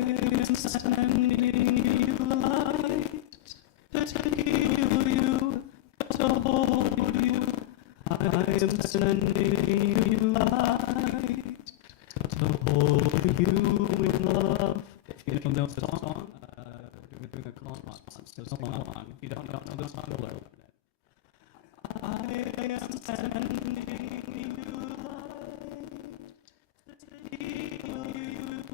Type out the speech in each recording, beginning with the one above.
am sending you light to heal you, to hold you. I am sending you light to hold you in love. If you don't know the song, we're doing a call response to the song. If you don't know the song, you'll learn it. I am sending you light to heal you,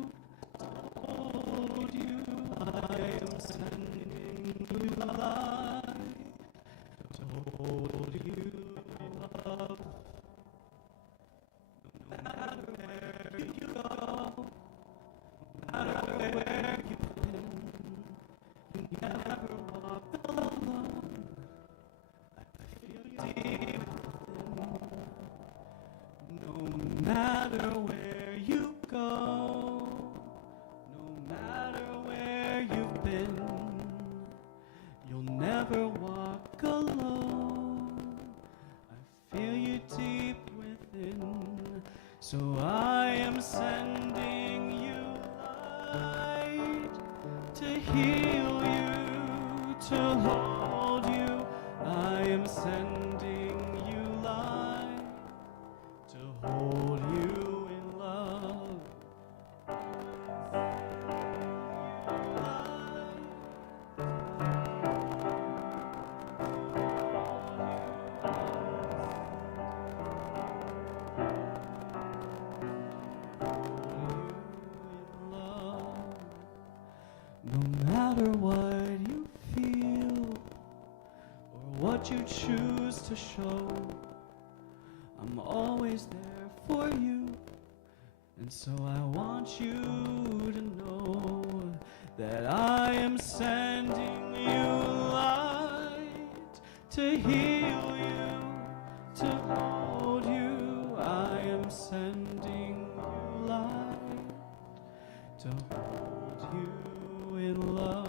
to hold you. I am sending you light to hold you in love. No matter where you go, no matter where you've been, you never walk alone. I feel deep within. No matter where you go, no matter where you've been, you'll never walk alone. I feel you deep within. So I am sending you light to heal you, to hold you. I am sending you light to hold you in love. No matter what you feel or what you choose to show, I'm always there for you. And so I want you to know that I am sending you light to heal you, to hold you. I am sending you light to hold you in love.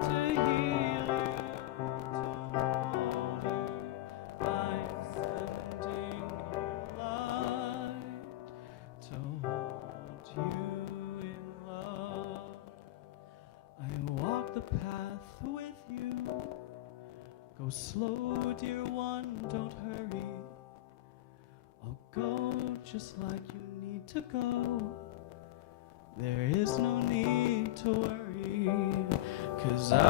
To heal you, to hold you. I'm sending you light to hold you in love. I walk the path with you. Go slow, dear one, don't hurry. I'll go just like you need to go. There is no need to worry, 'cause I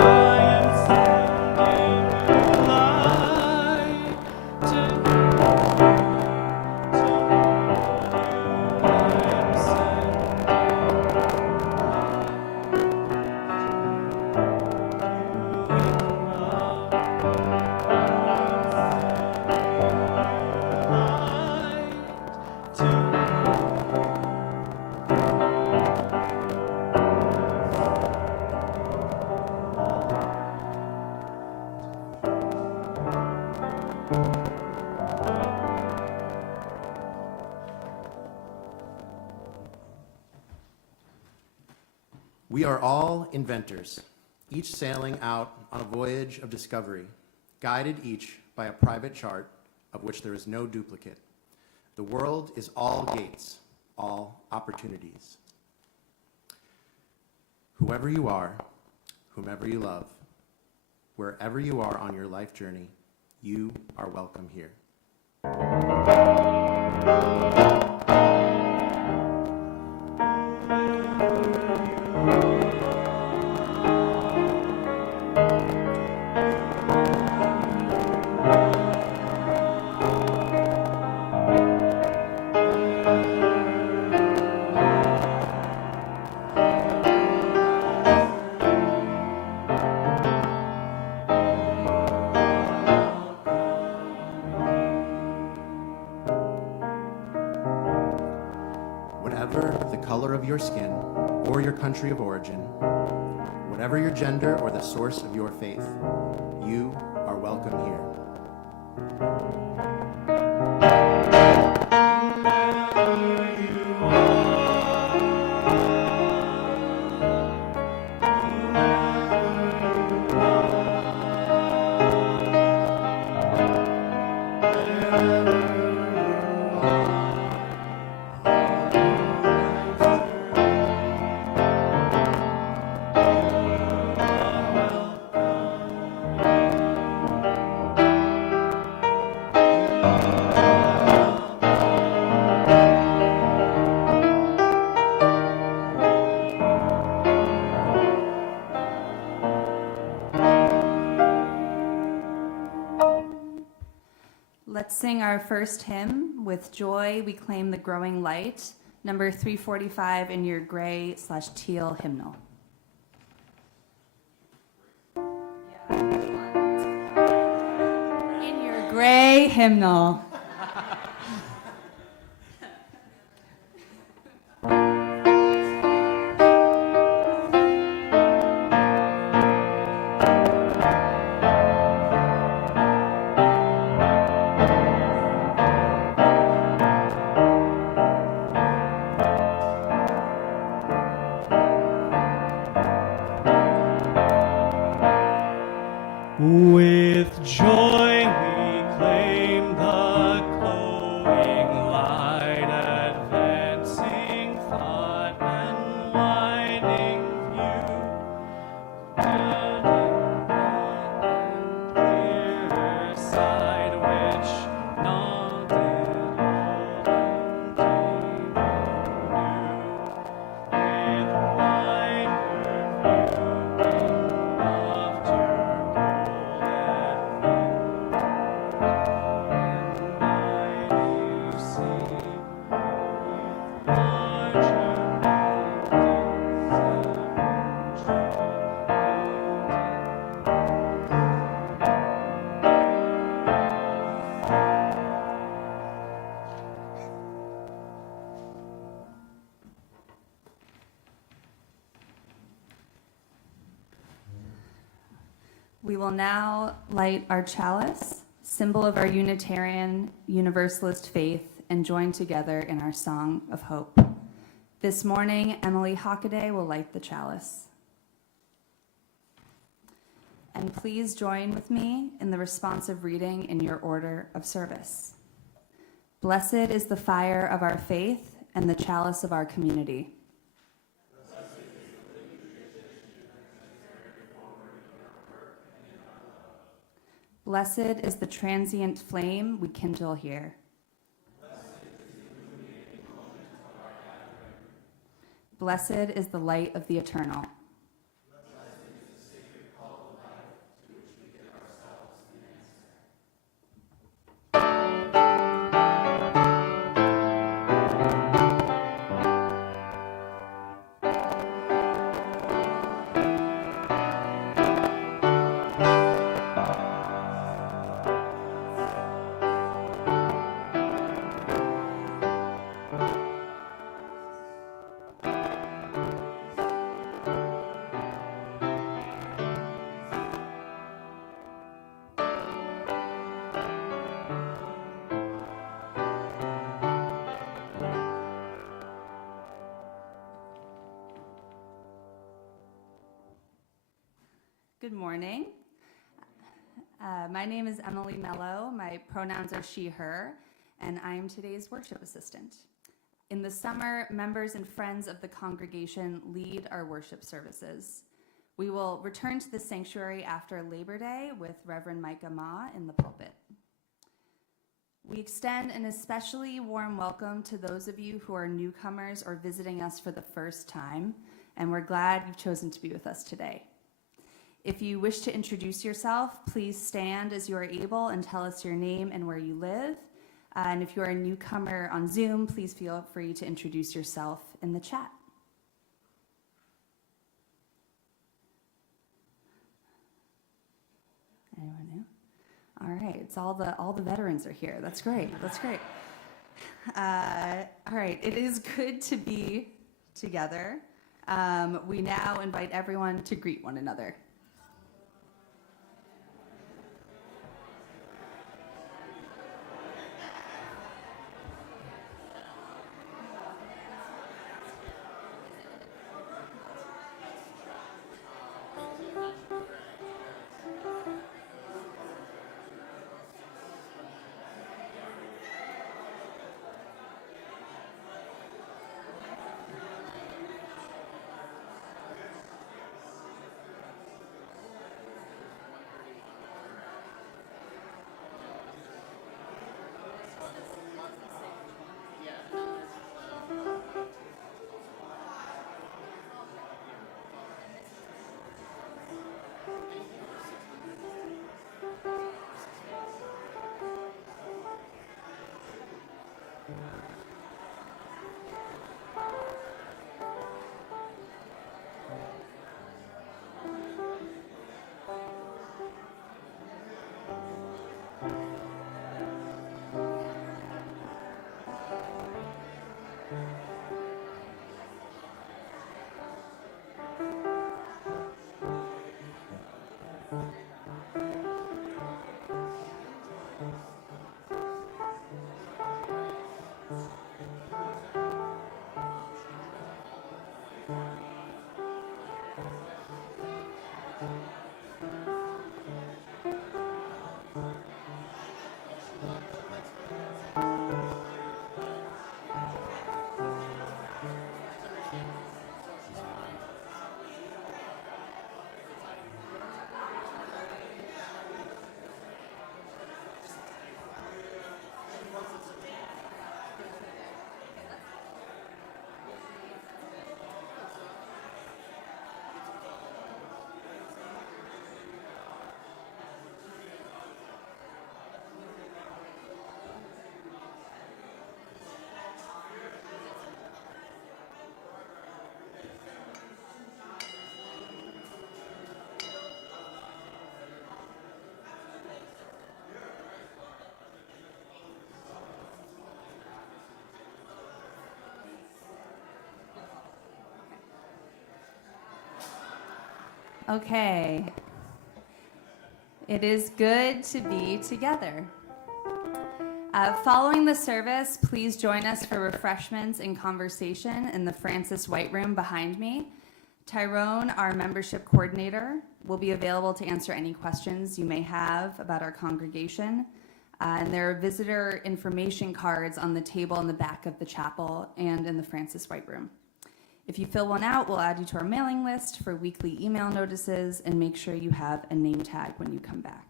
am sending you light to hold you, to hold you. I am sending you light to hold you in love. Light to We are all inventors, each sailing out on a voyage of discovery, guided each by a private chart of which there is no duplicate. The world is all gates, all opportunities. Whoever you are, whomever you love, wherever you are on your life journey, you are welcome here. Whatever the color of your skin or your country of origin, whatever your gender or the source of your faith, you are welcome here. Let's sing our first hymn, With Joy We Claim the Growing Light, number 345 in your gray/teal hymnal. In your gray hymnal. With joy we claim the glowing light, advancing thought and widening view, building bright and clear side which not in olden days knew, with wider view of We will now light our chalice, symbol of our Unitarian Universalist faith, and join together in our song of hope. This morning, Emily Hockaday will light the chalice. And please join with me in the responsive reading in your order of service. Blessed is the fire of our faith and the chalice of our community. Blessed is the transient flame we kindle here. Blessed is the light of the eternal. Good morning. My name is Emily Mello. My pronouns are she, her, and I am today's worship assistant. In the summer, members and friends of the congregation lead our worship services. We will return to the sanctuary after Labor Day with Reverend Micah Ma in the pulpit. We extend an especially warm welcome to those of you who are newcomers or visiting us for the first time, and we're glad you've chosen to be with us today. If you wish to introduce yourself, please stand as you are able and tell us your name and where you live. And if you're a newcomer on Zoom, please feel free to introduce yourself in the chat. Anyone new? All right, it's all the veterans are here. That's great. That's great. All right, it is good to be together. We now invite everyone to greet one another. Okay. It is good to be together. Following the service, please join us for refreshments and conversation in the Francis White Room behind me. Tyrone, our membership coordinator, will be available to answer any questions you may have about our congregation. And there are visitor information cards on the table in the back of the chapel and in the Francis White Room. If you fill one out, we'll add you to our mailing list for weekly email notices, and make sure you have a name tag when you come back.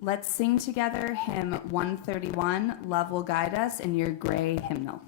Let's sing together hymn 131, Love Will Guide Us, in your gray hymnal.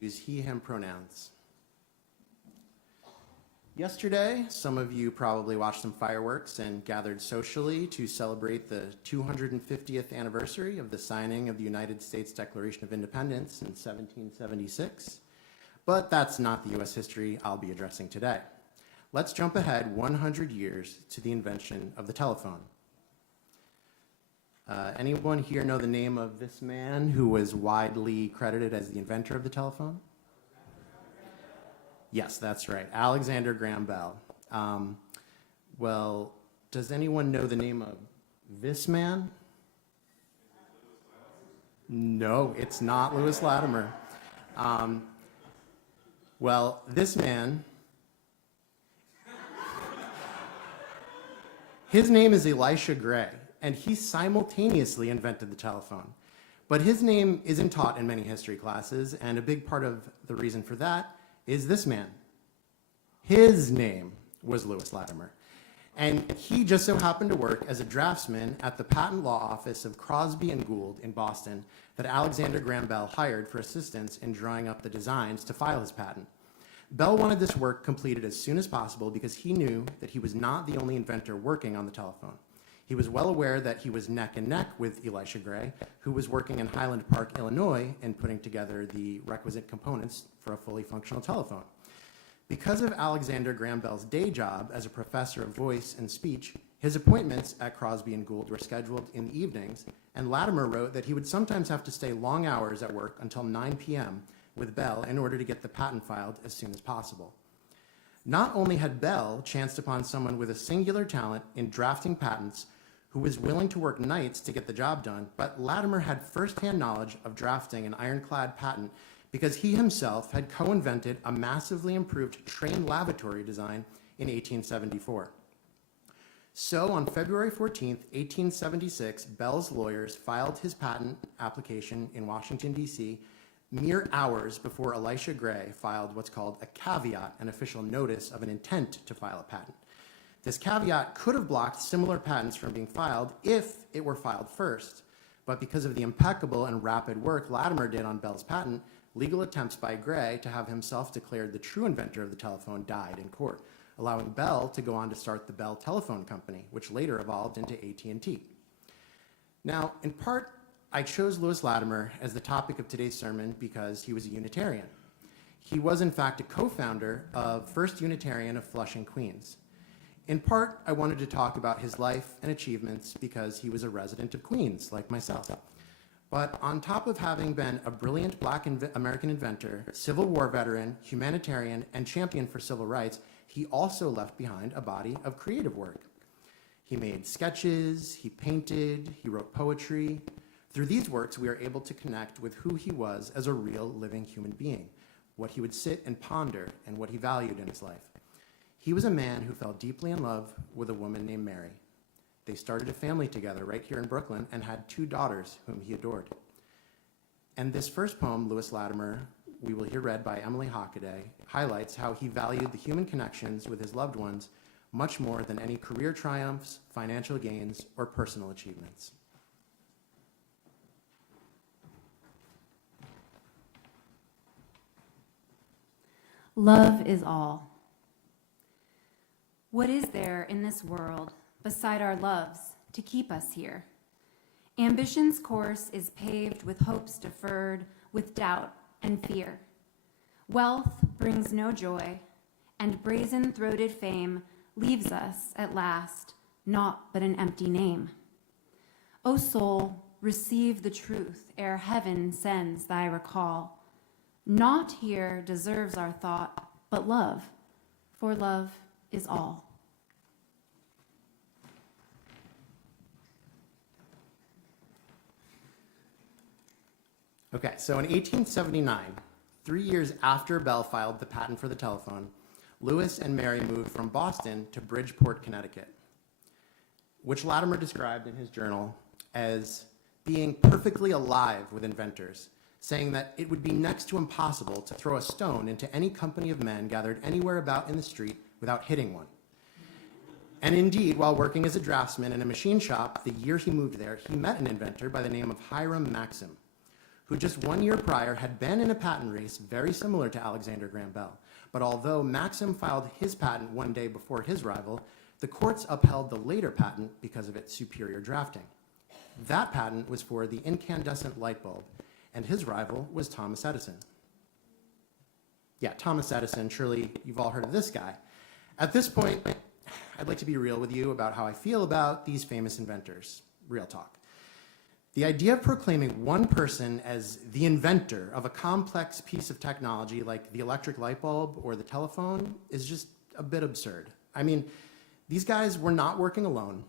Use he, him pronouns. Yesterday, some of you probably watched some fireworks and gathered socially to celebrate the 250th anniversary of the signing of the United States Declaration of Independence in 1776. But that's not the U.S. history I'll be addressing today. Let's jump ahead 100 years to the invention of the telephone. Anyone here know the name of this man who was widely credited as the inventor of the telephone? Yes, that's right, Alexander Graham Bell. Well, does anyone know the name of this man? No, it's not Lewis Latimer. Well, this man His name is Elisha Gray, and he simultaneously invented the telephone. But his name isn't taught in many history classes, and a big part of the reason for that is this man. His name was Lewis Latimer, and he just so happened to work as a draftsman at the patent law office of Crosby and Gould in Boston that Alexander Graham Bell hired for assistance in drawing up the designs to file his patent. Bell wanted this work completed as soon as possible because he knew that he was not the only inventor working on the telephone. He was well aware that he was neck and neck with Elisha Gray, who was working in Highland Park, Illinois, and putting together the requisite components for a fully functional telephone. Because of Alexander Graham Bell's day job as a professor of voice and speech, his appointments at Crosby and Gould were scheduled in the evenings, and Latimer wrote that he would sometimes have to stay long hours at work until 9 p.m. with Bell in order to get the patent filed as soon as possible. Not only had Bell chanced upon someone with a singular talent in drafting patents who was willing to work nights to get the job done, but Latimer had firsthand knowledge of drafting an ironclad patent because he himself had co-invented a massively improved train lavatory design in 1874. So on February 14th, 1876, Bell's lawyers filed his patent application in Washington, D.C., mere hours before Elisha Gray filed what's called a caveat, an official notice of an intent to file a patent. This caveat could have blocked similar patents from being filed if it were filed first, but because of the impeccable and rapid work Latimer did on Bell's patent, legal attempts by Gray to have himself declared the true inventor of the telephone died in court, allowing Bell to go on to start the Bell Telephone Company, which later evolved into AT&T. Now, in part, I chose Lewis Latimer as the topic of today's sermon because he was a Unitarian. He was, in fact, a co-founder of First Unitarian of Flushing, Queens. In part, I wanted to talk about his life and achievements because he was a resident of Queens, like myself. But on top of having been a brilliant Black American inventor, Civil War veteran, humanitarian, and champion for civil rights, he also left behind a body of creative work. He made sketches, he painted, he wrote poetry. Through these works, we are able to connect with who he was as a real living human being, what he would sit and ponder, and what he valued in his life. He was a man who fell deeply in love with a woman named Mary. They started a family together right here in Brooklyn and had 2 daughters whom he adored. And this first poem, Lewis Latimer, we will hear read by Emily Hockaday, highlights how he valued the human connections with his loved ones much more than any career triumphs, financial gains, or personal achievements. Love is all. What is there in this world beside our loves to keep us here? Ambition's course is paved with hopes deferred, with doubt and fear. Wealth brings no joy, and brazen-throated fame leaves us at last, naught but an empty name. O soul, receive the truth ere heaven sends thy recall. Naught here deserves our thought but love, for love is all. Okay, so in 1879, 3 years after Bell filed the patent for the telephone, Lewis and Mary moved from Boston to Bridgeport, Connecticut, which Latimer described in his journal as being perfectly alive with inventors, saying that it would be next to impossible to throw a stone into any company of men gathered anywhere about in the street without hitting one. And indeed, while working as a draftsman in a machine shop, the year he moved there, he met an inventor by the name of Hiram Maxim, who just 1 year prior had been in a patent race very similar to Alexander Graham Bell. But although Maxim filed his patent one day before his rival, the courts upheld the later patent because of its superior drafting. That patent was for the incandescent light bulb, and his rival was Thomas Edison. Yeah, Thomas Edison, surely you've all heard of this guy. At this point, I'd like to be real with you about how I feel about these famous inventors. Real talk. The idea of proclaiming one person as the inventor of a complex piece of technology like the electric light bulb or the telephone is just a bit absurd. I mean, these guys were not working alone.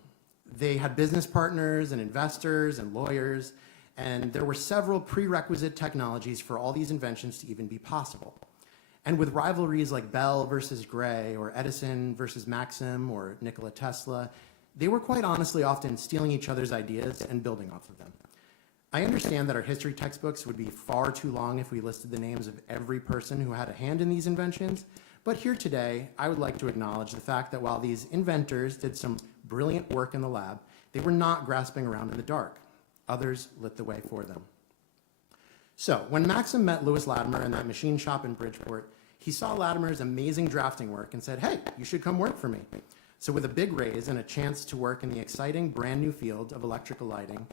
They had business partners and investors and lawyers, and there were several prerequisite technologies for all these inventions to even be possible. And with rivalries like Bell versus Gray or Edison versus Maxim or Nikola Tesla, They were quite honestly often stealing each other's ideas and building off of them. I understand that our history textbooks would be far too long if we listed the names of every person who had a hand in these inventions, but here today, I would like to acknowledge the fact that while these inventors did some brilliant work in the lab, they were not grasping around in the dark. Others lit the way for them. So, when Maxim met Lewis Latimer in that machine shop in Bridgeport, he saw Latimer's amazing drafting work and said, "Hey, you should come work for me." So with a big raise and a chance to work in the exciting brand new field of electrical lighting,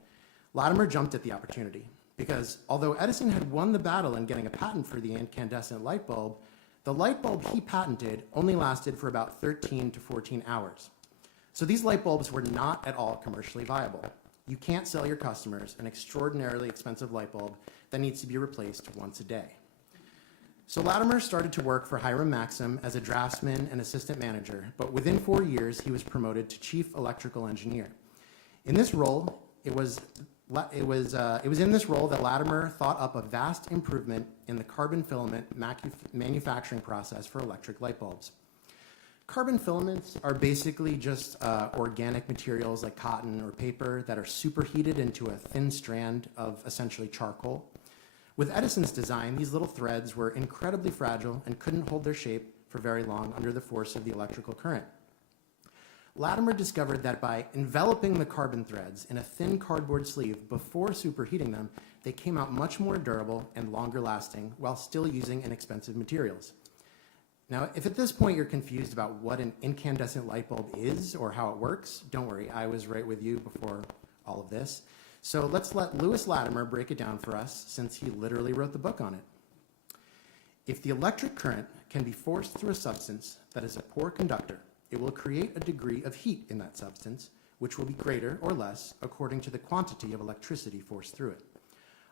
Latimer jumped at the opportunity because although Edison had won the battle in getting a patent for the incandescent light bulb, the light bulb he patented only lasted for about 13 to 14 hours. So these light bulbs were not at all commercially viable. You can't sell your customers an extraordinarily expensive light bulb that needs to be replaced once a day. So Latimer started to work for Hiram Maxim as a draftsman and assistant manager, but within 4 years, he was promoted to chief electrical engineer. In this role, it was in this role that Latimer thought up a vast improvement in the carbon filament manufacturing process for electric light bulbs. Carbon filaments are basically just organic materials like cotton or paper that are superheated into a thin strand of essentially charcoal. With Edison's design, these little threads were incredibly fragile and couldn't hold their shape for very long under the force of the electrical current. Latimer discovered that by enveloping the carbon threads in a thin cardboard sleeve before superheating them, they came out much more durable and longer lasting while still using inexpensive materials. Now, if at this point you're confused about what an incandescent light bulb is or how it works, don't worry, I was right with you before all of this. So let's let Lewis Latimer break it down for us since he literally wrote the book on it. If the electric current can be forced through a substance that is a poor conductor, it will create a degree of heat in that substance, which will be greater or less according to the quantity of electricity forced through it.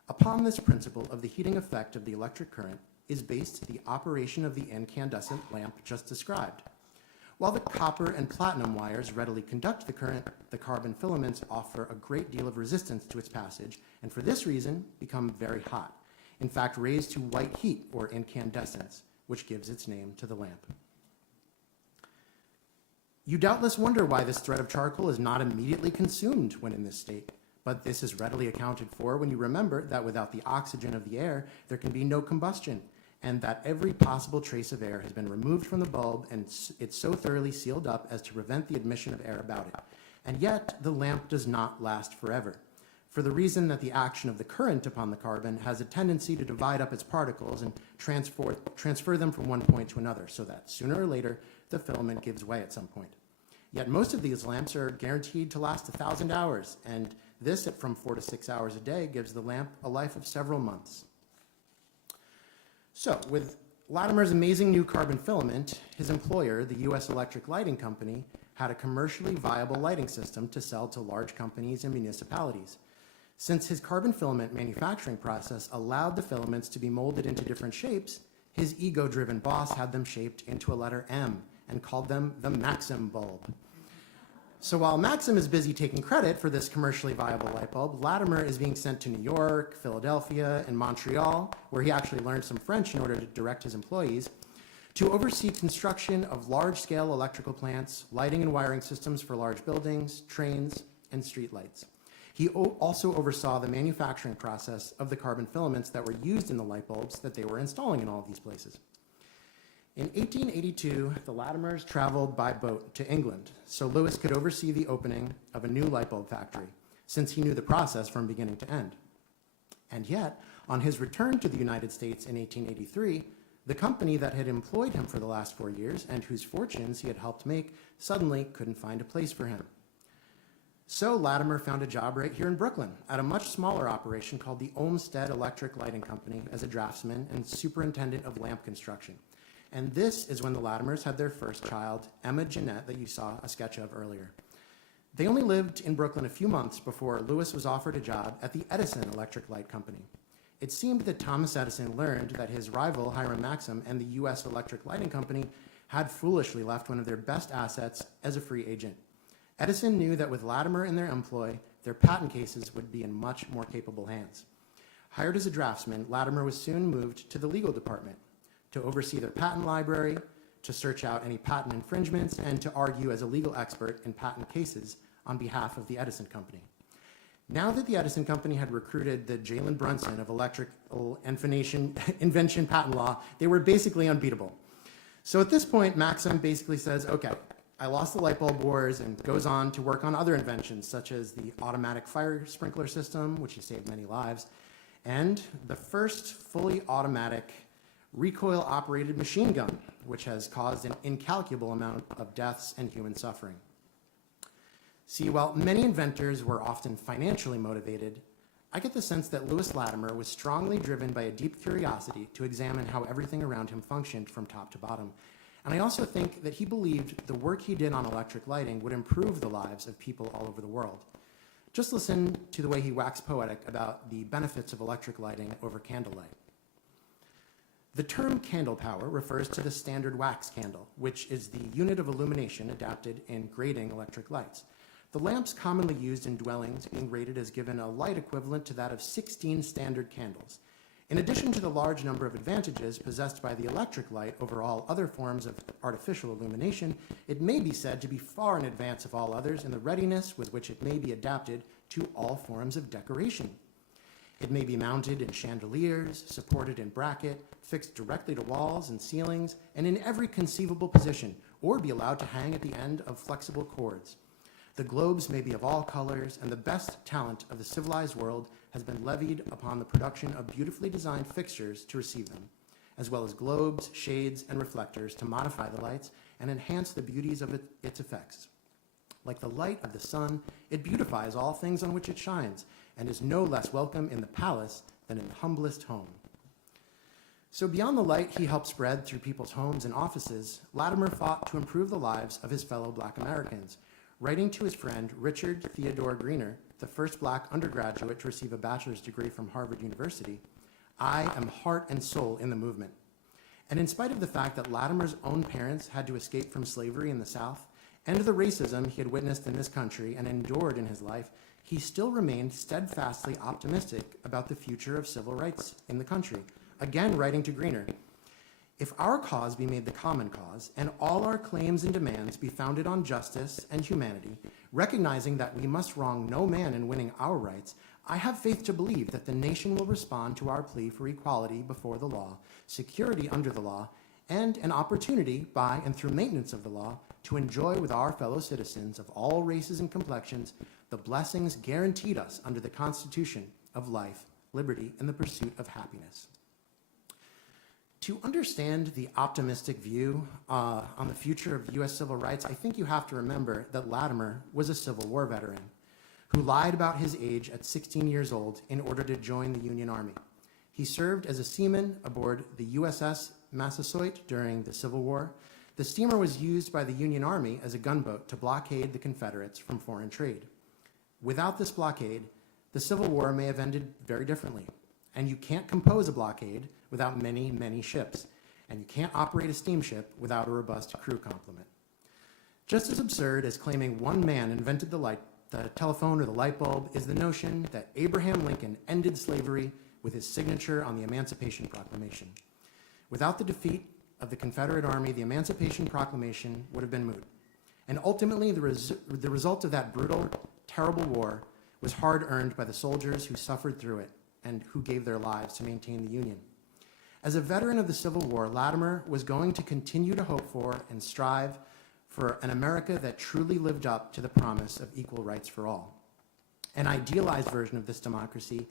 Upon this principle of the heating effect of the electric current is based the operation of the incandescent lamp just described. While the copper and platinum wires readily conduct the current, the carbon filaments offer a great deal of resistance to its passage, and for this reason become very hot. In fact, raised to white heat or incandescence, which gives its name to the lamp. You doubtless wonder why this thread of charcoal is not immediately consumed when in this state, but this is readily accounted for when you remember that without the oxygen of the air, there can be no combustion, and that every possible trace of air has been removed from the bulb and it's so thoroughly sealed up as to prevent the admission of air about it. And yet, the lamp does not last forever, for the reason that the action of the current upon the carbon has a tendency to divide up its particles and transfer them from one point to another, so that sooner or later, the filament gives way at some point. Yet most of these lamps are guaranteed to last 1,000 hours, and this at from 4 to 6 hours a day gives the lamp a life of several months. So, with Latimer's amazing new carbon filament, his employer, the U.S. Electric Lighting Company, had a commercially viable lighting system to sell to large companies and municipalities. Since his carbon filament manufacturing process allowed the filaments to be molded into different shapes, his ego-driven boss had them shaped into a letter M and called them the Maxim bulb. So while Maxim is busy taking credit for this commercially viable light bulb, Latimer is being sent to New York, Philadelphia, and Montreal, where he actually learned some French in order to direct his employees, to oversee construction of large-scale electrical plants, lighting and wiring systems for large buildings, trains, and streetlights. He also oversaw the manufacturing process of the carbon filaments that were used in the light bulbs that they were installing in all of these places. In 1882, the Latimers traveled by boat to England so Lewis could oversee the opening of a new light bulb factory, since he knew the process from beginning to end. And yet, on his return to the United States in 1883, the company that had employed him for the last 4 years and whose fortunes he had helped make suddenly couldn't find a place for him. So Latimer found a job right here in Brooklyn at a much smaller operation called the Olmsted Electric Lighting Company as a draftsman and superintendent of lamp construction. And this is when the Latimers had their first child, Emma Jeanette, that you saw a sketch of earlier. They only lived in Brooklyn a few months before Lewis was offered a job at the Edison Electric Light Company. It seemed that Thomas Edison learned that his rival, Hiram Maxim, and the U.S. Electric Lighting Company had foolishly left one of their best assets as a free agent. Edison knew that with Latimer in their employ, their patent cases would be in much more capable hands. Hired as a draftsman, Latimer was soon moved to the legal department to oversee their patent library, to search out any patent infringements and to argue as a legal expert in patent cases on behalf of the Edison Company. Now that the Edison Company had recruited the Jalen Brunson of electrical invention patent law, they were basically unbeatable. So at this point, Maxim basically says, okay, I lost the light bulb wars, and goes on to work on other inventions, such as the automatic fire sprinkler system, which he saved many lives, and the first fully automatic recoil-operated machine gun, which has caused an incalculable amount of deaths and human suffering. See, while many inventors were often financially motivated, I get the sense that Lewis Latimer was strongly driven by a deep curiosity to examine how everything around him functioned from top to bottom. And I also think that he believed the work he did on electric lighting would improve the lives of people all over the world. Just listen to the way he waxed poetic about the benefits of electric lighting over candlelight. The term candle power refers to the standard wax candle, which is the unit of illumination adapted in grading electric lights. The lamps commonly used in dwellings being rated as given a light equivalent to that of 16 standard candles. In addition to the large number of advantages possessed by the electric light over all other forms of artificial illumination, it may be said to be far in advance of all others in the readiness with which it may be adapted to all forms of decoration. It may be mounted in chandeliers, supported in bracket, fixed directly to walls and ceilings, and in every conceivable position, or be allowed to hang at the end of flexible cords. The globes may be of all colors, and the best talent of the civilized world has been levied upon the production of beautifully designed fixtures to receive them, as well as globes, shades, and reflectors to modify the lights and enhance the beauties of its effects. Like the light of the sun, it beautifies all things on which it shines, and is no less welcome in the palace than in the humblest home. So beyond the light he helped spread through people's homes and offices, Latimer fought to improve the lives of his fellow Black Americans, writing to his friend Richard Theodore Greener, the first Black undergraduate to receive a bachelor's degree from Harvard University, "I am heart and soul in the movement." And in spite of the fact that Latimer's own parents had to escape from slavery in the South, and the racism he had witnessed in this country and endured in his life, he still remained steadfastly optimistic about the future of civil rights in the country, again writing to Greener, "If our cause be made the common cause, and all our claims and demands be founded on justice and humanity, recognizing that we must wrong no man in winning our rights, I have faith to believe that the nation will respond to our plea for equality before the law, security under the law, and an opportunity, by and through maintenance of the law, to enjoy with our fellow citizens of all races and complexions the blessings guaranteed us under the Constitution of life, liberty, and the pursuit of happiness." To understand the optimistic view on the future of U.S. civil rights, I think you have to remember that Latimer was a Civil War veteran who lied about his age at 16 years old in order to join the Union Army. He served as a seaman aboard the USS Massasoit during the Civil War. The steamer was used by the Union Army as a gunboat to blockade the Confederates from foreign trade. Without this blockade, the Civil War may have ended very differently. And you can't compose a blockade without many, many ships. And you can't operate a steamship without a robust crew complement. Just as absurd as claiming one man invented the telephone or the light bulb is the notion that Abraham Lincoln ended slavery with his signature on the Emancipation Proclamation. Without the defeat of the Confederate Army, the Emancipation Proclamation would have been moot. And ultimately, the result of that brutal, terrible war was hard earned by the soldiers who suffered through it and who gave their lives to maintain the Union. As a veteran of the Civil War, Latimer was going to continue to hope for and strive for an America that truly lived up to the promise of equal rights for all. An idealized version of this democracy,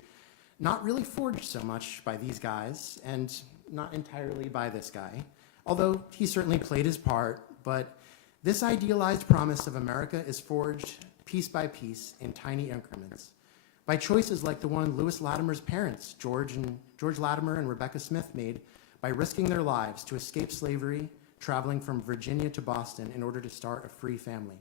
not really forged so much by these guys, and not entirely by this guy, although he certainly played his part, but this idealized promise of America is forged piece by piece in tiny increments, by choices like the one Lewis Latimer's parents, George Latimer and Rebecca Smith, made by risking their lives to escape slavery, traveling from Virginia to Boston in order to start a free family,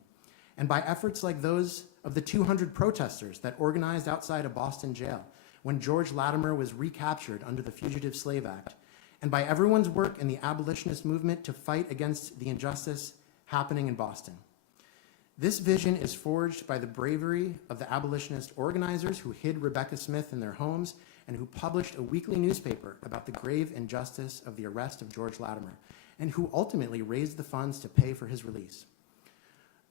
and by efforts like those of the 200 protesters that organized outside a Boston jail when George Latimer was recaptured under the Fugitive Slave Act, and by everyone's work in the abolitionist movement to fight against the injustice happening in Boston. This vision is forged by the bravery of the abolitionist organizers who hid Rebecca Smith in their homes and who published a weekly newspaper about the grave injustice of the arrest of George Latimer, and who ultimately raised the funds to pay for his release.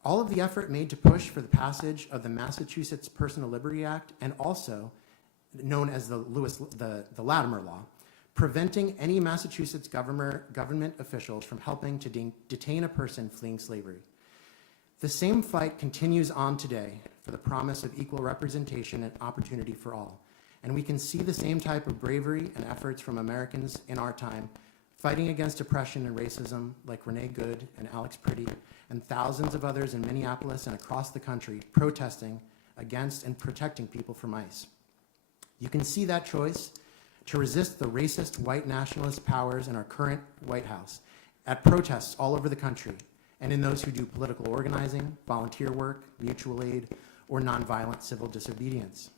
All of the effort made to push for the passage of the Massachusetts Personal Liberty Act, and also known as the Latimer Law, preventing any Massachusetts government officials from helping to detain a person fleeing slavery. The same fight continues on today for the promise of equal representation and opportunity for all. And we can see the same type of bravery and efforts from Americans in our time, fighting against oppression and racism like Renee Good and Alex Priddy, and thousands of others in Minneapolis and across the country protesting against and protecting people from ICE. You can see that choice to resist the racist white nationalist powers in our current White House at protests all over the country, and in those who do political organizing, volunteer work, mutual aid, or nonviolent civil disobedience.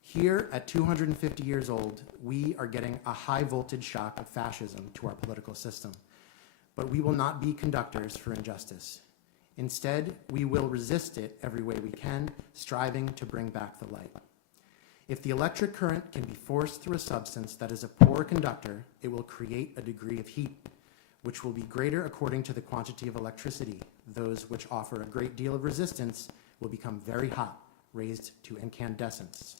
Here, at 250 years old, we are getting a high-voltage shock of fascism to our political system. But we will not be conductors for injustice. Instead, we will resist it every way we can, striving to bring back the light. If the electric current can be forced through a substance that is a poor conductor, it will create a degree of heat, which will be greater according to the quantity of electricity. Those which offer a great deal of resistance will become very hot, raised to incandescence.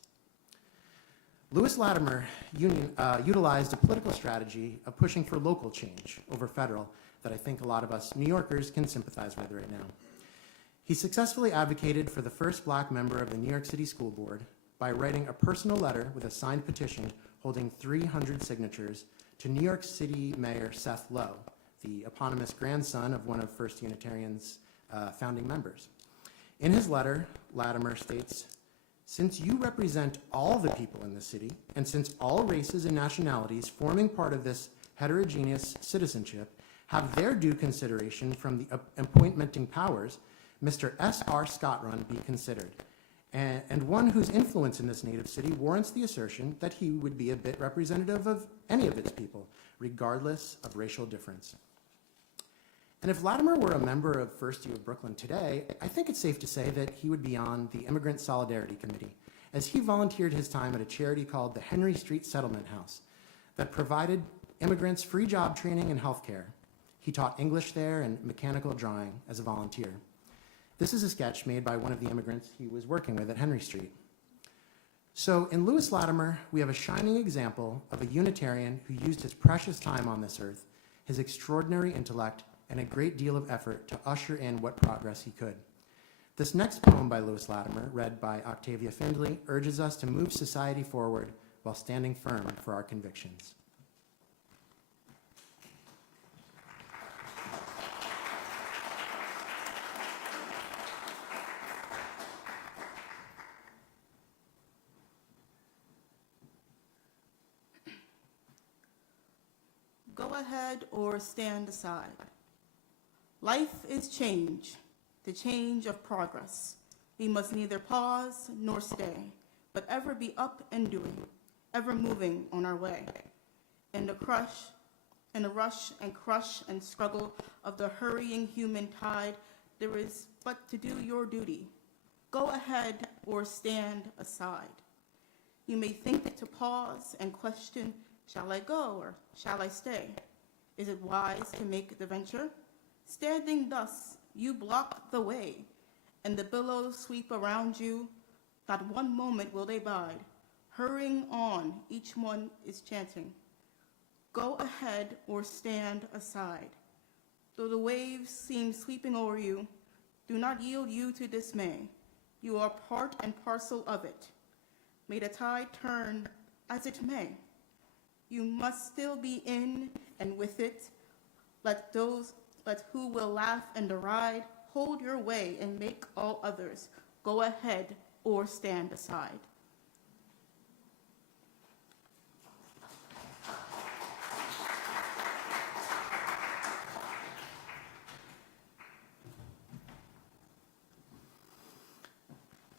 Lewis Latimer utilized a political strategy of pushing for local change over federal that I think a lot of us New Yorkers can sympathize with right now. He successfully advocated for the first black member of the New York City School Board by writing a personal letter with a signed petition holding 300 signatures to New York City Mayor Seth Low, the eponymous grandson of one of First Unitarian's founding members. In his letter, Latimer states, "Since you represent all the people in the city, and since all races and nationalities forming part of this heterogeneous citizenship have their due consideration from the appointmenting powers, Mr. S.R. Scottrun be considered, and one whose influence in this native city warrants the assertion that he would be a bit representative of any of its people, regardless of racial difference." And if Latimer were a member of First U of Brooklyn today, I think it's safe to say that he would be on the Immigrant Solidarity Committee, as he volunteered his time at a charity called the Henry Street Settlement House that provided immigrants free job training and health care. He taught English there and mechanical drawing as a volunteer. This is a sketch made by one of the immigrants he was working with at Henry Street. So in Lewis Latimer, we have a shining example of a Unitarian who used his precious time on this earth, his extraordinary intellect, and a great deal of effort to usher in what progress he could. This next poem by Lewis Latimer, read by Octavia Findlay, urges us to move society forward while standing firm for our convictions. Go ahead or stand aside. Life is change, the change of progress. We must neither pause nor stay, but ever be up and doing, ever moving on our way. In the rush and crush and struggle of the hurrying human tide, there is but to do your duty. Go ahead or stand aside. You may think to pause and question, shall I go or shall I stay? Is it wise to make the venture? Standing thus, you block the way, and the billows sweep around you. Not one moment will they bide. Hurrying on, each one is chanting, go ahead or stand aside. Though the waves seem sweeping over you, do not yield you to dismay. You are part and parcel of it. May the tide turn as it may. You must still be in and with it. Let who will laugh and deride hold your way and make all others go ahead or stand aside.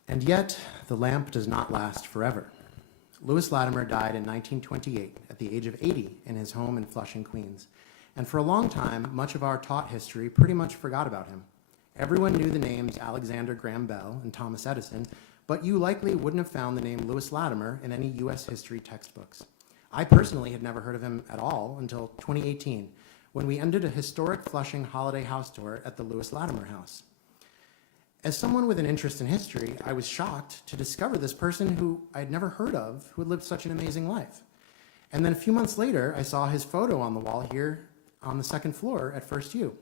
And yet, the lamp does not last forever. Lewis Latimer died in 1928 at the age of 80 in his home in Flushing, Queens. And for a long time, much of our taught history pretty much forgot about him. Everyone knew the names Alexander Graham Bell and Thomas Edison, but you likely wouldn't have found the name Lewis Latimer in any US history textbooks. I personally had never heard of him at all until 2018, when we ended a historic Flushing holiday house tour at the Lewis Latimer House. As someone with an interest in history, I was shocked to discover this person who I had never heard of, who had lived such an amazing life. And then a few months later, I saw his photo on the wall here on the second floor at First U.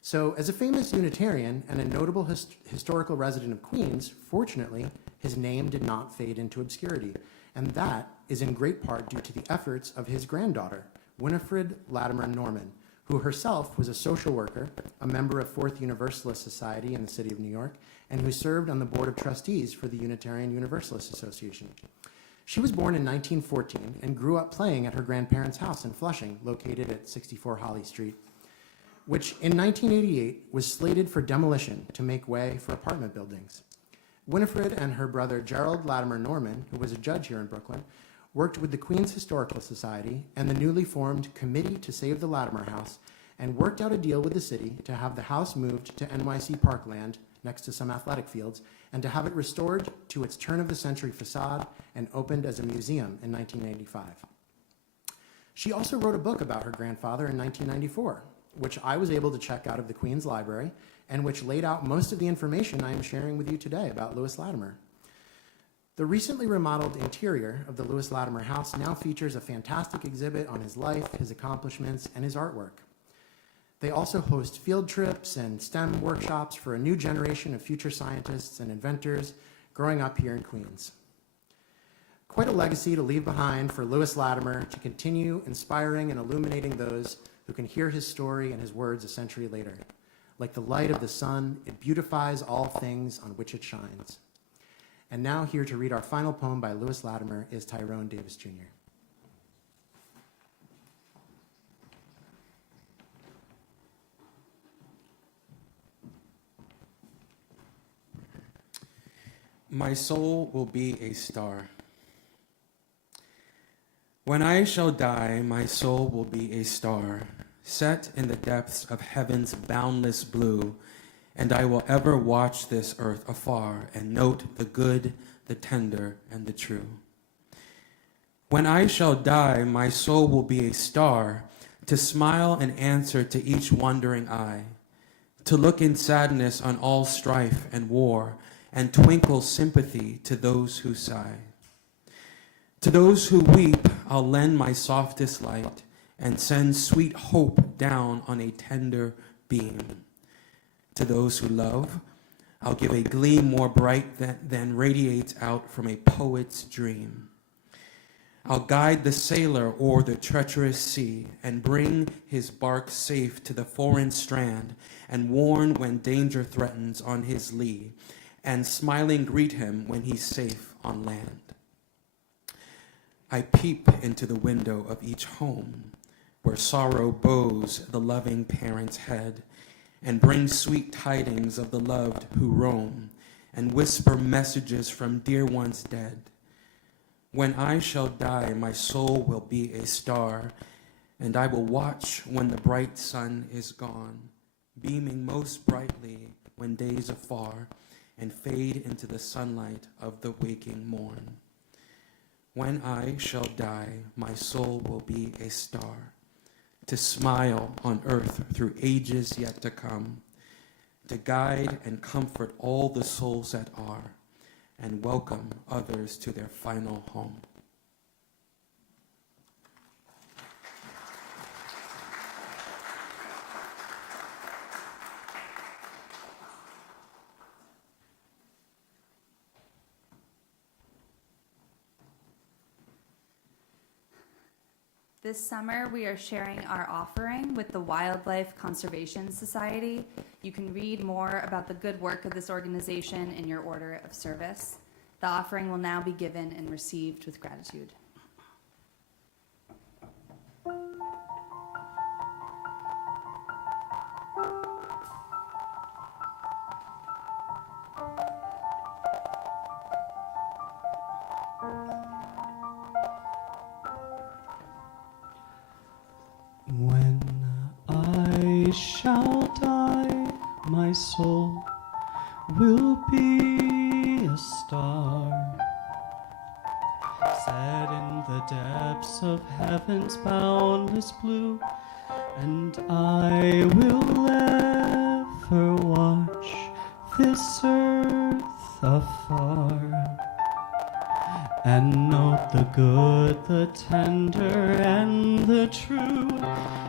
So as a famous Unitarian and a notable historical resident of Queens, fortunately, his name did not fade into obscurity. And that is in great part due to the efforts of his granddaughter, Winifred Latimer Norman, who herself was a social worker, a member of Fourth Universalist Society in the city of New York, and who served on the board of trustees for the Unitarian Universalist Association. She was born in 1914 and grew up playing at her grandparents' house in Flushing, located at 64 Holly Street, which in 1988 was slated for demolition to make way for apartment buildings. Winifred and her brother Gerald Latimer Norman, who was a judge here in Brooklyn, worked with the Queens Historical Society and the newly formed Committee to Save the Latimer House, and worked out a deal with the city to have the house moved to NYC Parkland next to some athletic fields, and to have it restored to its turn-of-the-century facade and opened as a museum in 1995. She also wrote a book about her grandfather in 1994, which I was able to check out of the Queens Library, and which laid out most of the information I am sharing with you today about Lewis Latimer. The recently remodeled interior of the Lewis Latimer House now features a fantastic exhibit on his life, his accomplishments, and his artwork. They also host field trips and STEM workshops for a new generation of future scientists and inventors growing up here in Queens. Quite a legacy to leave behind for Lewis Latimer to continue inspiring and illuminating those who can hear his story and his words a century later. Like the light of the sun, it beautifies all things on which it shines. And now here to read our final poem by Lewis Latimer is Tyrone Davis Jr. My soul will be a star. When I shall die, my soul will be a star, set in the depths of heaven's boundless blue, and I will ever watch this earth afar and note the good, the tender, and the true. When I shall die, my soul will be a star, to smile and answer to each wondering eye, to look in sadness on all strife and war, and twinkle sympathy to those who sigh. To those who weep, I'll lend my softest light and send sweet hope down on a tender beam. To those who love, I'll give a gleam more bright than radiates out from a poet's dream. I'll guide the sailor o'er the treacherous sea and bring his bark safe to the foreign strand and warn when danger threatens on his lee, and smiling greet him when he's safe on land. I peep into the window of each home where sorrow bows the loving parent's head and bring sweet tidings of the loved who roam and whisper messages from dear ones dead. When I shall die, my soul will be a star, and I will watch when the bright sun is gone, beaming most brightly when days afar and fade into the sunlight of the waking morn. When I shall die, my soul will be a star, to smile on earth through ages yet to come, to guide and comfort all the souls that are, and welcome others to their final home. This summer, we are sharing our offering with the Wildlife Conservation Society. You can read more about the good work of this organization in your order of service. The offering will now be given and received with gratitude. When I shall die, my soul will be a star, set in the depths of heaven's boundless blue, and I will ever watch this earth afar, and note the good, the tender, and the true.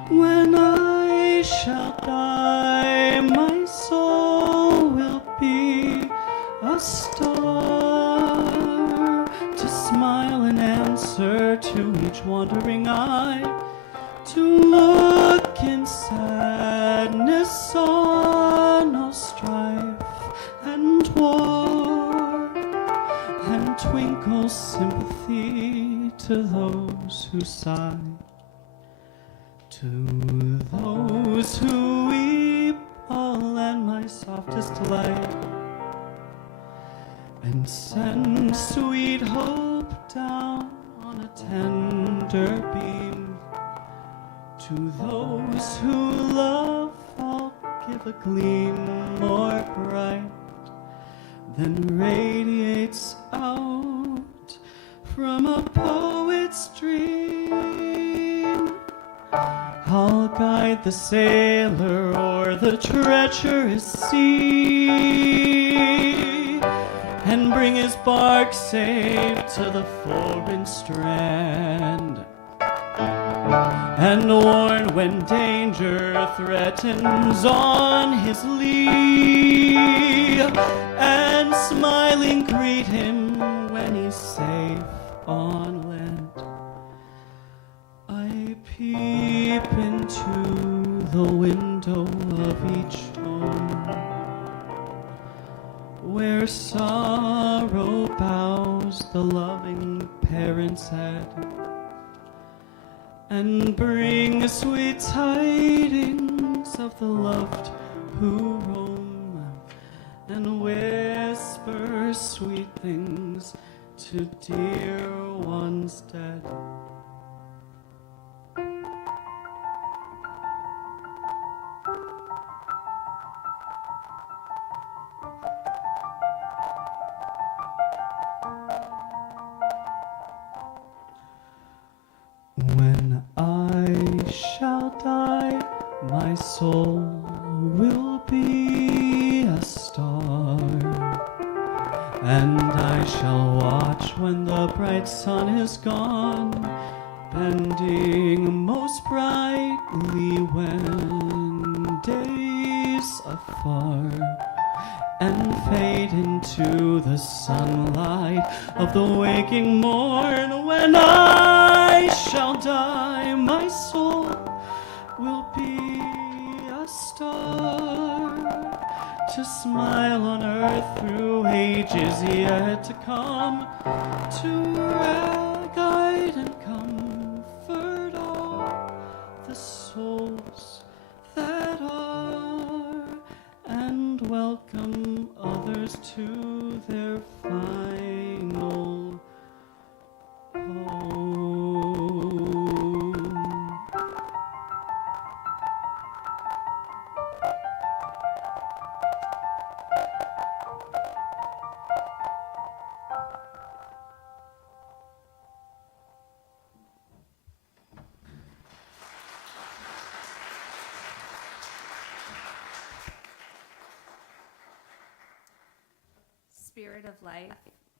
When I shall die, my soul will be a star, to smile and answer to each wandering eye, to look in sadness on all strife and war, and twinkle sympathy to those who sigh, to those who weep. I'll lend my softest light, and send sweet hope down on a tender beam. To those who love, I'll give a gleam more bright than radiates out from a poet's dream. I'll guide the sailor o'er the treacherous sea, and bring his bark safe to the foreign strand, and warn when danger threatens on his lee, and smiling greet him when he's safe on land. I peep into the window of each home, where sorrow bows the loving parent's head, and bring sweet tidings of the loved who roam, and whisper sweet things to dear ones dead. When I shall die, my soul will be a star, and I shall watch when the bright sun is gone, bending most brightly when days afar, and fade into the sunlight of the waking morn. When I shall die, my soul will be a star, to smile on earth through ages yet to come, to guide and comfort all the souls that are, and welcome others to their final home. Spirit of life,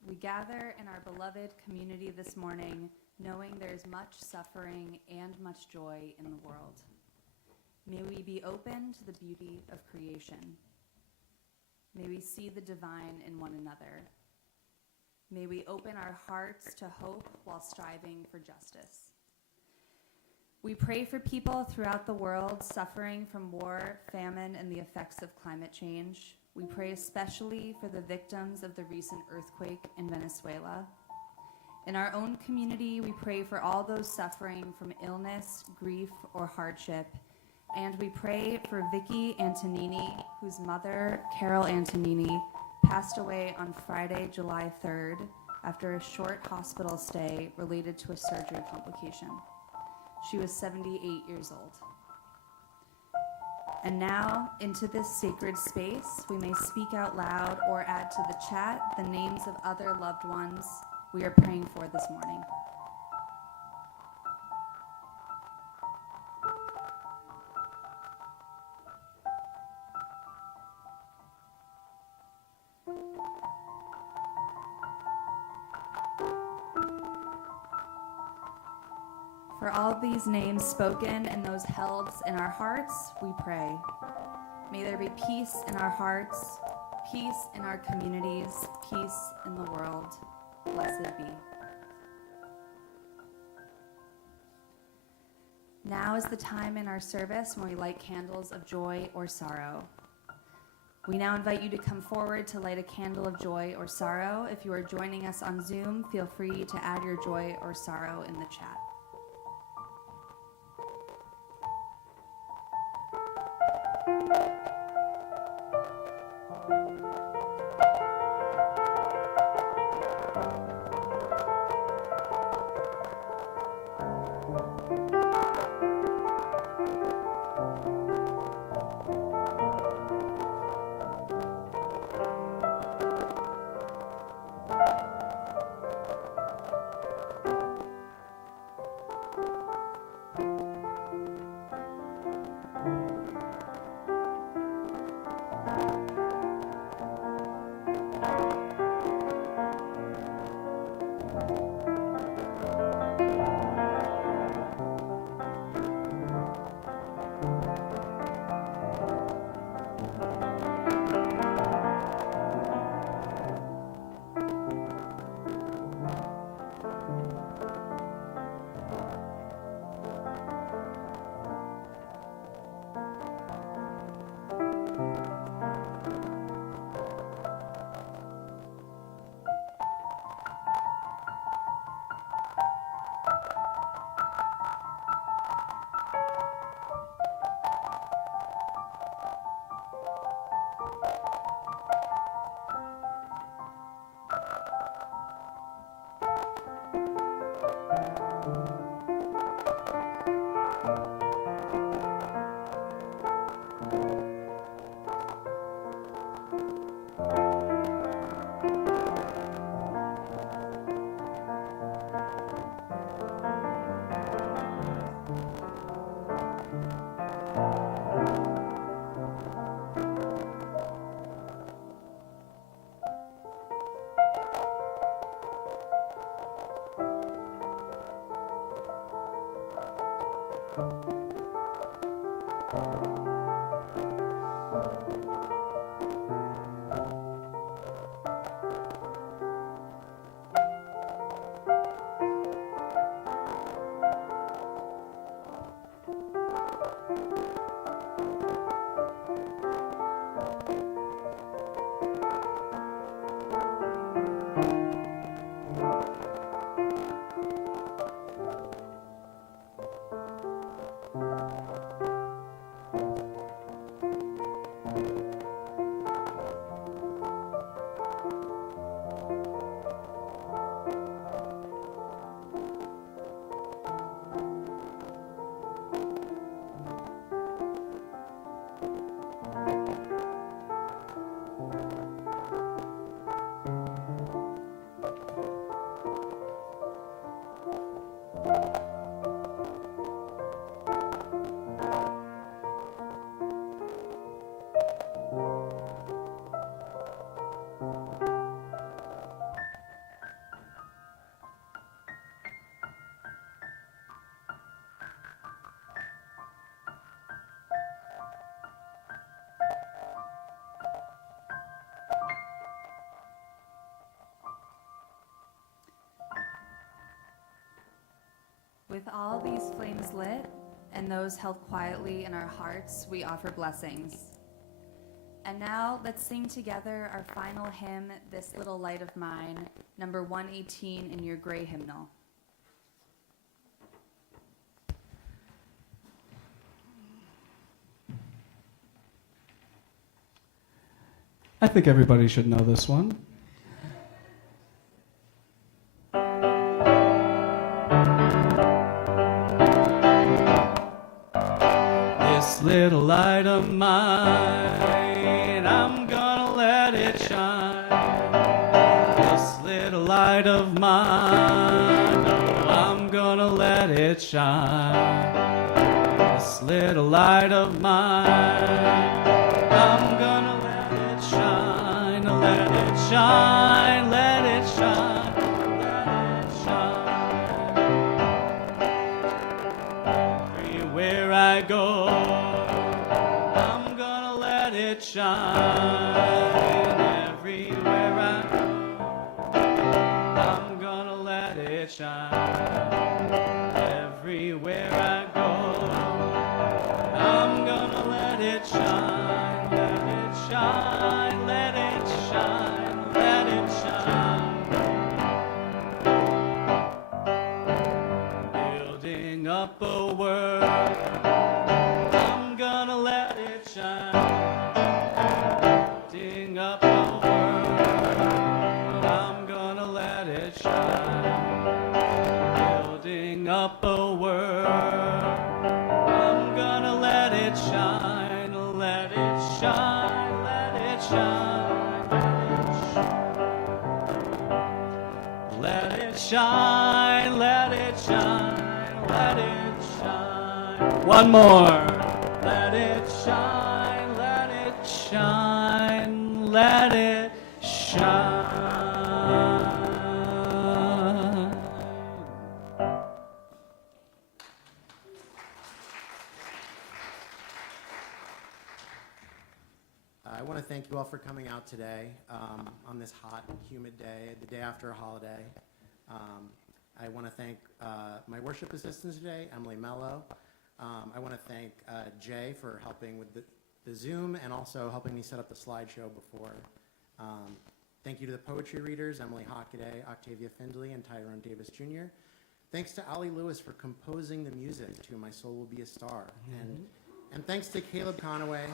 we gather in our beloved community this morning, knowing there is much suffering and much joy in the world. May we be open to the beauty of creation. May we see the divine in one another. May we open our hearts to hope while striving for justice. We pray for people throughout the world suffering from war, famine, and the effects of climate change. We pray especially for the victims of the recent earthquake in Venezuela. In our own community, we pray for all those suffering from illness, grief, or hardship. And we pray for Vicky Antonini, whose mother, Carol Antonini, passed away on Friday, July 3rd, after a short hospital stay related to a surgery complication. She was 78 years old. And now, into this sacred space, we may speak out loud or add to the chat the names of other loved ones we are praying for this morning. For all these names spoken and those held in our hearts, we pray. May there be peace in our hearts, peace in our communities, peace in the world. Blessed be. Now is the time in our service when we light candles of joy or sorrow. We now invite you to come forward to light a candle of joy or sorrow. If you are joining us on Zoom, feel free to add your joy or sorrow in the chat. With all these flames lit and those held quietly in our hearts, we offer blessings. And now let's sing together our final hymn, This Little Light of Mine, number 118 in your gray hymnal. I think everybody should know this one. This little light of mine, I'm gonna let it shine. This little light of mine, oh, I'm gonna let it shine. This little light of mine, I'm gonna let it shine, let it shine, let it shine, let it shine. shine. Everywhere I go, I'm gonna let it shine, let it shine, let it shine, let it shine. Building up a world, I'm gonna let it shine. Building up a world, I'm gonna let it shine. Building up a world, I'm gonna let it shine, let it shine, let it shine, let it shine, let it shine, let it shine. One more. Let it shine, let it shine, let it shine. I want to thank you all for coming out today on this hot, humid day, the day after a holiday. I want to thank my worship assistants today, Emily Mello. I want to thank Jay for helping with the Zoom and also helping me set up the slideshow before. Thank you to the poetry readers, Emily Hockaday, Octavia Findley, and Tyrone Davis Jr. Thanks to Allie Lewis for composing the music to My Soul Will Be a Star. And thanks to Caleb Calloway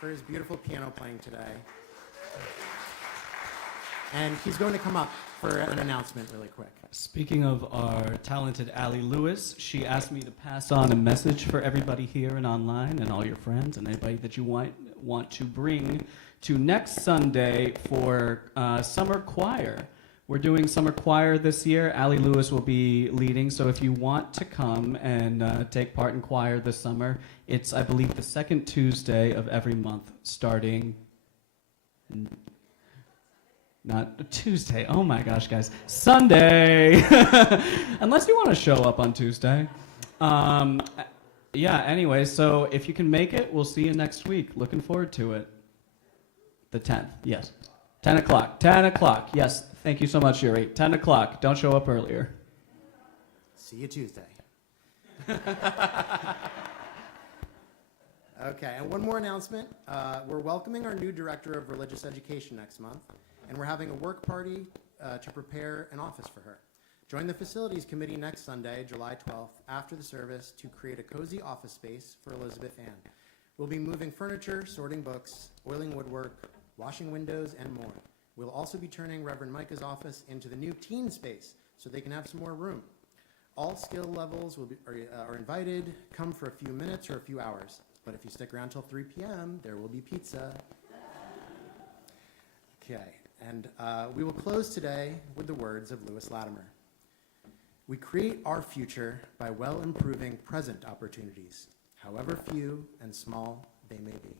for his beautiful piano playing today. And he's going to come up for an announcement really quick. Speaking of our talented Allie Lewis, she asked me to pass on a message for everybody here and online and all your friends and anybody that you want to bring to next Sunday for summer choir. We're doing summer choir this year. Allie Lewis will be leading, so if you want to come and take part in choir this summer, it's, I believe, the second Tuesday of every month starting... Not Tuesday. Oh my gosh, guys. Sunday. Unless you want to show up on Tuesday. Yeah, anyway, so if you can make it, we'll see you next week. Looking forward to it. The 10th, yes. 10 o'clock. 10 o'clock. Yes, thank you so much, Yuri. 10 o'clock. Don't show up earlier. See you Tuesday. Okay, and one more announcement. We're welcoming our new Director of Religious Education next month, and we're having a work party to prepare an office for her. Join the Facilities Committee next Sunday, July 12th, after the service to create a cozy office space for Elizabeth Ann. We'll be moving furniture, sorting books, oiling woodwork, washing windows, and more. We'll also be turning Reverend Micah's office into the new teen space so they can have some more room. All skill levels are invited. Come for a few minutes or a few hours. But if you stick around till 3 p.m., there will be pizza. Okay, and we will close today with the words of Lewis Latimer. We create our future by well improving present opportunities, however few and small they may be.